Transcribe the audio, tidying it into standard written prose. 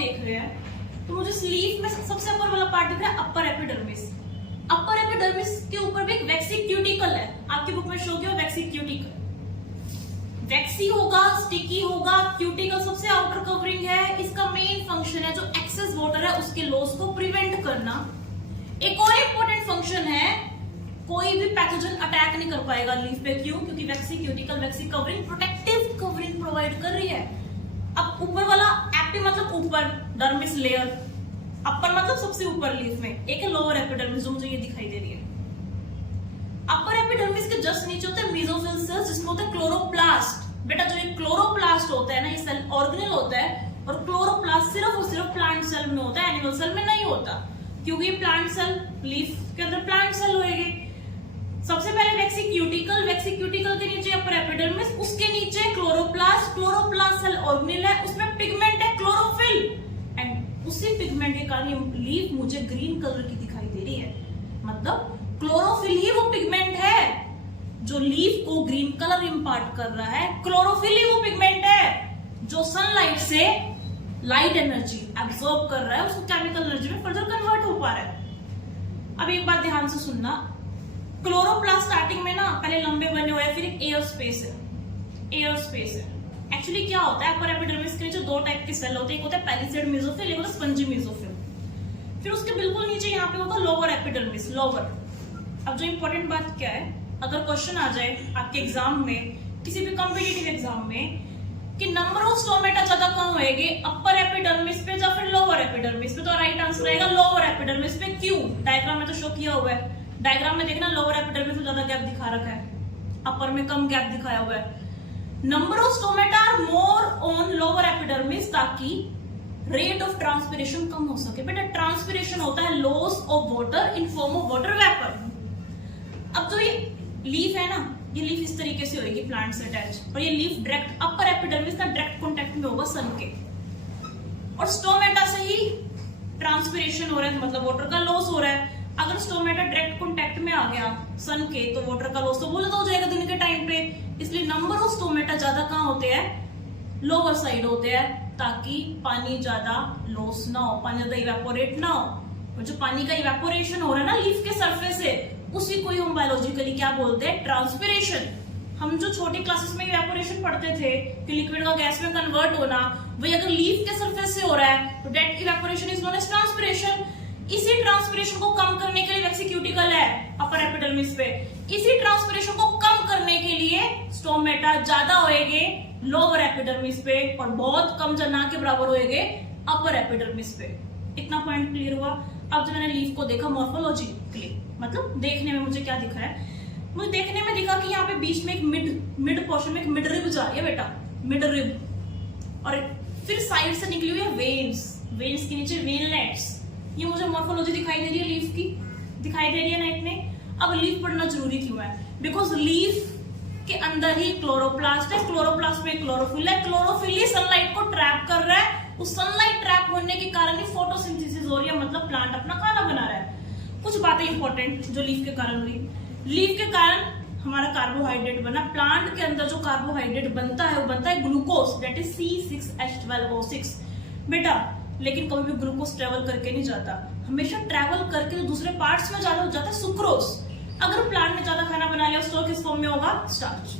देख रहे हैं तो मुझे इस लीफ में सबसे ऊपर वाला पार्ट दिख रहा है अपर एपिडर्मिस। अपर एपिडर्मिस के ऊपर भी एक वैक्सी क्यूटिकल है, आपकी बुक में शो किया वैक्सी क्यूटिकल। वैक्सी होगा, स्टिकी होगा, क्यूटिकल सबसे आउटर कवरिंग है। इसका मेन फंक्शन है जो एक्सेस वाटर है उसके लॉस को प्रिवेंट करना। एक और इंपॉर्टेंट फंक्शन है, कोई भी पैथोजन अटैक नहीं कर पाएगा लीफ पे। क्यों? क्योंकि वैक्सी क्यूटिकल वैक्सी कवरिंग प्रोटेक्टिव कवरिंग प्रोवाइड कर रही है। अब ऊपर वाला एपी मतलब ऊपर, डर्मिस लेयर, अपर मतलब सबसे ऊपर लीफ में, एक है लोअर एपिडर्मिस जो मुझे ये दिखाई दे रही है। अपर एपिडर्मिस के जस्ट नीचे होता है मेसोफिल सेल्स जिसमें होता है क्लोरोप्लास्ट। बेटा जो ये क्लोरोप्लास्ट होता है ना, ये सेल ऑर्गेनेल होता है और क्लोरोप्लास्ट सिर्फ और सिर्फ प्लांट सेल में होता है, एनिमल सेल में नहीं होता। क्योंकि ये प्लांट सेल, लीफ के अंदर प्लांट सेल होएगी। सबसे पहले वैक्सी क्यूटिकल, वैक्सी क्यूटिकल के नीचे अपर एपिडर्मिस, उसके नीचे क्लोरोप्लास्ट, क्लोरोप्लास्ट सेल ऑर्गेनेल है, उसमें पिगमेंट है क्लोरोफिल, एंड उसी पिगमेंट के कारण ये लीफ मुझे ग्रीन कलर की दिखाई दे रही है। मतलब क्लोरोफिल ही वो पिगमेंट है जो लीफ को ग्रीन कलर इंपार्ट कर रहा है। क्लोरोफिल ही वो पिगमेंट है जो सनलाइट से लाइट एनर्जी एब्सॉर्ब कर रहा है, उसको केमिकल एनर्जी में फर्दर कन्वर्ट हो पा रहा है। अब एक बात ध्यान से सुनना, क्लोरोप्लास्ट स्टार्टिंग में ना पहले लंबे बने हुए हैं, फिर एक एयर स्पेस है, एयर स्पेस है। एक्चुअली क्या होता है, अपर एपिडर्मिस के नीचे दो टाइप के सेल होते हैं, एक होता है पैलिसेड मेसोफिल, एक होता है स्पंजी मेसोफिल। फिर उसके बिल्कुल नीचे यहाँ पे होगा लोअर एपिडर्मिस, लोअर। अब जो इंपॉर्टेंट बात क्या है, अगर क्वेश्चन आ जाए आपके एग्जाम में, किसी भी कॉम्पिटिटिव एग्जाम में, कि नंबर ऑफ स्टोमेटा ज्यादा कहाँ होएंगे, अपर एपिडर्मिस पे या फिर लोअर एपिडर्मिस पे, तो राइट आंसर रहेगा लोअर एपिडर्मिस पे। क्यों? डायग्राम में तो शो किया हुआ है, डायग्राम में देखना लोअर एपिडर्मिस में ज्यादा गैप दिखा रखा है, अपर में कम गैप दिखाया हुआ है। Number of stomata are more on lower epidermis ताकि रेट ऑफ ट्रांसपिरेशन कम हो सके। बेटा ट्रांसपिरेशन होता है loss of water in form of water vapour. अब जो ये लीफ है ना, ये लीफ इस तरीके से होगी प्लांट से अटैच, और ये लीफ डायरेक्ट अपर एपिडर्मिस का डायरेक्ट कांटेक्ट में होगा सन के, और स्टोमेटा से ही ट्रांसपिरेशन हो रहा है, मतलब वाटर का लॉस हो रहा है। अगर स्टोमेटा डायरेक्ट कांटेक्ट में आ गया सन के तो वाटर का लॉस तो बहुत ज्यादा हो जाएगा दिन के टाइम पे। इसलिए नंबर ऑफ स्टोमेटा ज्यादा कहाँ होते हैं, लोअर साइड होते हैं, ताकि पानी ज्यादा लॉस ना हो, पानी ज्यादा इवेपोरेट ना हो। और जो पानी का इवेपोरेशन हो रहा है ना लीफ के सरफेस से, उसी को ही हम बायोलॉजिकली क्या बोलते हैं, ट्रांसपिरेशन। हम जो छोटी क्लासेस में इवेपोरेशन पढ़ते थे कि लिक्विड का गैस में कन्वर्ट होना, वही अगर लीफ के सरफेस से हो रहा है तो that evaporation is known as transpiration. इसी ट्रांसपिरेशन को कम करने के लिए वैक्सी क्यूटिकल है अपर एपिडर्मिस पे। इसी ट्रांसपिरेशन को कम करने के लिए स्टोमेटा ज्यादा होएंगे लोअर एपिडर्मिस पे और बहुत कम ना के बराबर होएंगे अपर एपिडर्मिस पे। इतना पॉइंट क्लियर हुआ। अब जब मैंने लीफ को देखा मॉर्फोलॉजिकली, मतलब देखने में मुझे क्या दिख रहा है, मुझे देखने में दिखा कि यहाँ पे बीच में एक मिड पोर्शन में एक मिड रिब जा रही है बेटा, मिड रिब, और फिर साइड से निकली हुई है वेन्स, वेन्स के नीचे वेनलेट्स। ये मुझे मॉर्फोलॉजी दिखाई दे रही है लीफ की, दिखाई दे रही है ना इतने। अब लीफ पढ़ना जरूरी क्यों है, बिकॉज लीफ के अंदर ही क्लोरोप्लास्ट है, क्लोरोप्लास्ट में क्लोरोफिल है, क्लोरोफिल ही सनलाइट को ट्रैप कर रहा है। उस सनलाइट ट्रैप होने के कारण ही फोटोसिंथेसिस हो रही है, मतलब प्लांट अपना खाना बना रहा है। कुछ बातें इंपॉर्टेंट जो लीफ के कारण हुई, लीफ के कारण हमारा कार्बोहाइड्रेट बना। प्लांट के अंदर जो कार्बोहाइड्रेट बनता है वो बनता है ग्लूकोज, दैट इज C6H12O6 बेटा। लेकिन कभी भी ग्लूकोज ट्रेवल करके नहीं जाता, हमेशा ट्रेवल करके जो दूसरे पार्ट्स में ज्यादा हो जाता है सुक्रोज। अगर प्लांट ने ज्यादा खाना बना लिया स्टोर किस फॉर्म में होगा, स्टार्च।